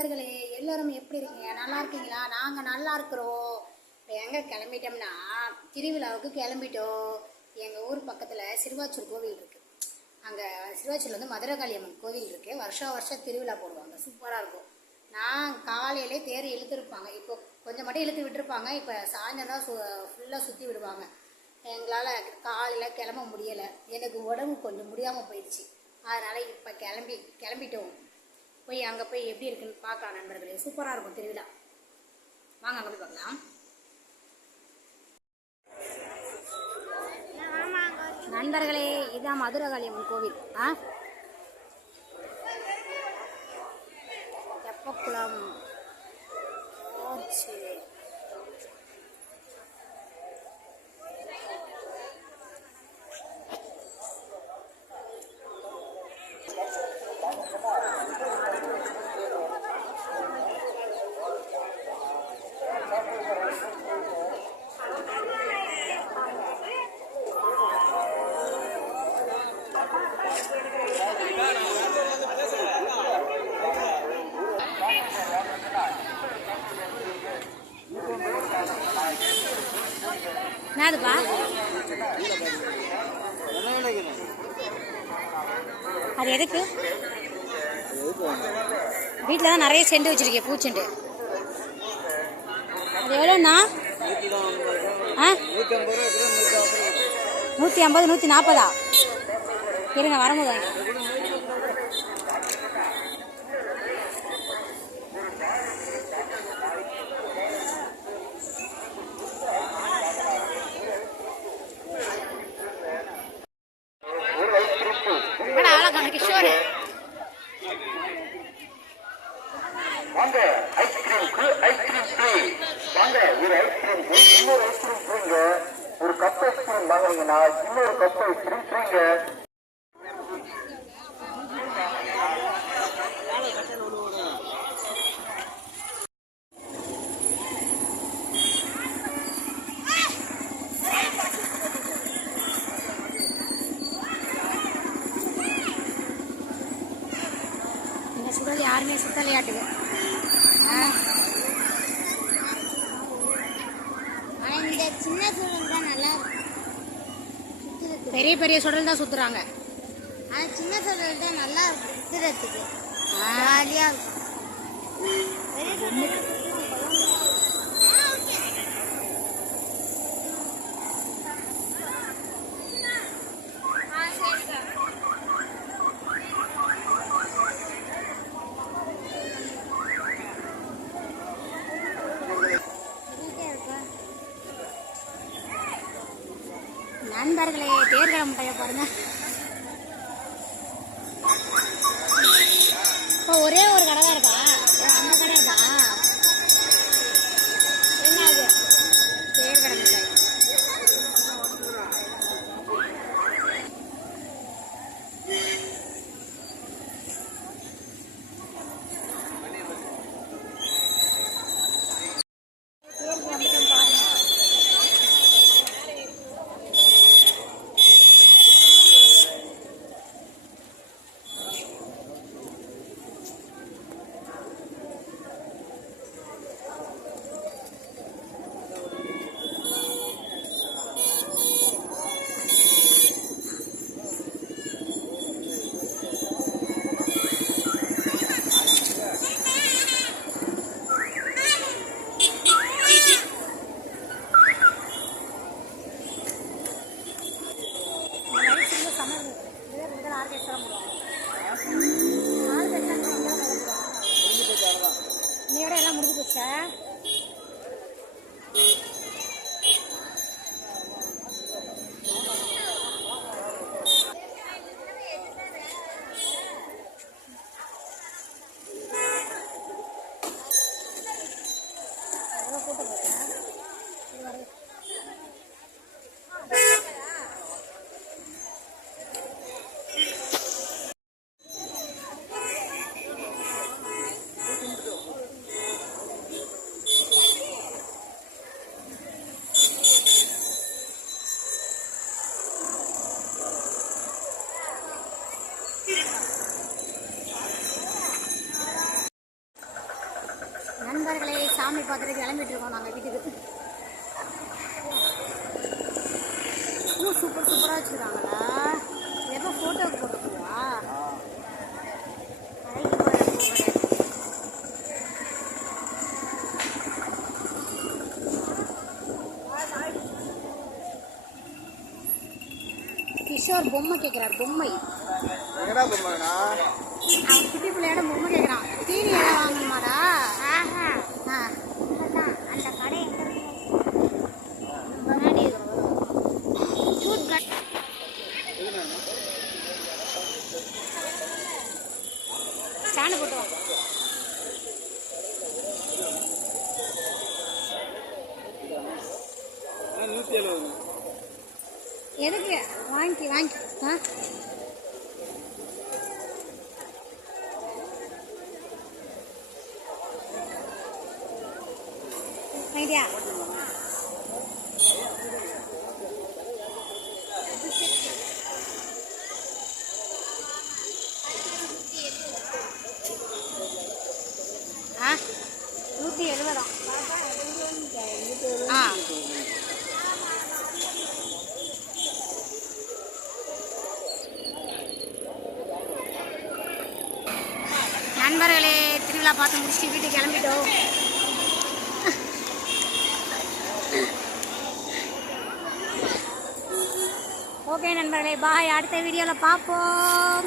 நண்பர்களே, எல்லாரும் எப்படி இருக்கீங்க? நல்லா இருக்கீங்களா? நாங்கள் நல்லா இருக்கிறோம். இப்போ எங்கே கிளம்பிட்டோம்னா திருவிழாவுக்கு கிளம்பிட்டோம். எங்கள் ஊர் பக்கத்தில் சிறுவாச்சூர் கோவில் இருக்குது. அங்கே சிறுவாச்சூரில் வந்து மதுரகாளியம்மன் கோவில் இருக்குது. வருஷம் திருவிழா போடுவாங்க, சூப்பராக இருக்கும். நான் காலையிலே தேர் இழுத்துருப்பாங்க. இப்போ கொஞ்சம் மட்டும் இழுத்து விட்டுருப்பாங்க. இப்போ சாயந்தரம் தான் ஃபுல்லாக சுற்றி விடுவாங்க. எங்களால் காலையில் கிளம்ப முடியலை. எனக்கு உடம்பு கொஞ்சம் முடியாமல் போயிடுச்சு. அதனால் இப்போ கிளம்பிட்டோம். போய் அங்கே போய் எப்படி இருக்குன்னு பார்க்கலாம் நண்பர்களே. சூப்பராக இருக்கும் திருவிழா. வாங்க அங்கே போய் பார்க்கலாம். நண்பர்களே, இதுதான் மதுரகாளியம்மன் கோவில். தெப்பக்குளம் என்னதுப்பா? அது எதுக்கு? வீட்டில் தான் நிறைய செண்டு வச்சிருக்கேன், பூச்செண்டு. அது எவ்வளோண்ணா? 150 140. இருங்க, வரும்போது வாங்க. கிஷோர் வாங்க, ஐஸ்கிரீமுக்கு ஐஸ்கிரீம் ஃப்ரீ. வாங்க, ஒரு ஐஸ்கிரீமுக்கு இன்னொரு ஐஸ்கிரீம் ஃப்ரீங்க. ஒரு கப் ஐஸ்கிரீம் வாங்கினீங்கன்னா இன்னொரு கப் ஐஸ்கிரீம் ஃப்ரீங்க. சுடல் யாருமே சுத்தலையாட்டுக்கு. இந்த சின்ன சுடல் தான் நல்லா இருக்கும். பெரிய பெரிய சுடல் தான் சுத்துறாங்க. ஆனால் சின்ன சுடல் தான் நல்லா இருக்கும், சுத்துறதுக்கு ஜாலியாக இருக்கும். பெரிய சுடல் நண்பர்களே, தேர்தல் முட்டையை பாருங்க. இப்போ ஒரே ஒரு கடை தான் இருக்கா? அந்த கடை இருக்கா? என்ன அது? தேர்தல் முட்டை. நண்பர்களே, சாமி பார்த்துட்டு கிளம்பிட்டு இருக்கோம் நாங்கள் வீட்டுக்கு. சூப்பர் சூப்பராக வச்சுருக்காங்களா? எப்போ ஃபோட்டோவுக்கு போட்டுருக்குவா? கிஷோர் பொம்மை கேட்குறார். பொம்மை என்னடா பொம்மைண்ணா? அவன் குட்டி பிள்ளையோட பொம்மை கேட்குறான். தீனி எல்லாம் வாங்கணுமாடா? ஆஹா ஆ, அதான் அந்த கடை எங்க இருக்கு? முன்னாடி ஷூட் கட் ஸ்டாண்டு போட்டு வா. அண்ணா 170. எதுக்கு? வாங்கி ஆ, ஐடியா. ஆ, 170. ஆ, நண்பர்களே, திருவிழா பார்த்து முடிச்சுட்டு வீட்டுக்கு கிளம்பிட்டோம். ஓகே நண்பர்களே, பாய். அடுத்த வீடியோவில் பார்ப்போம்.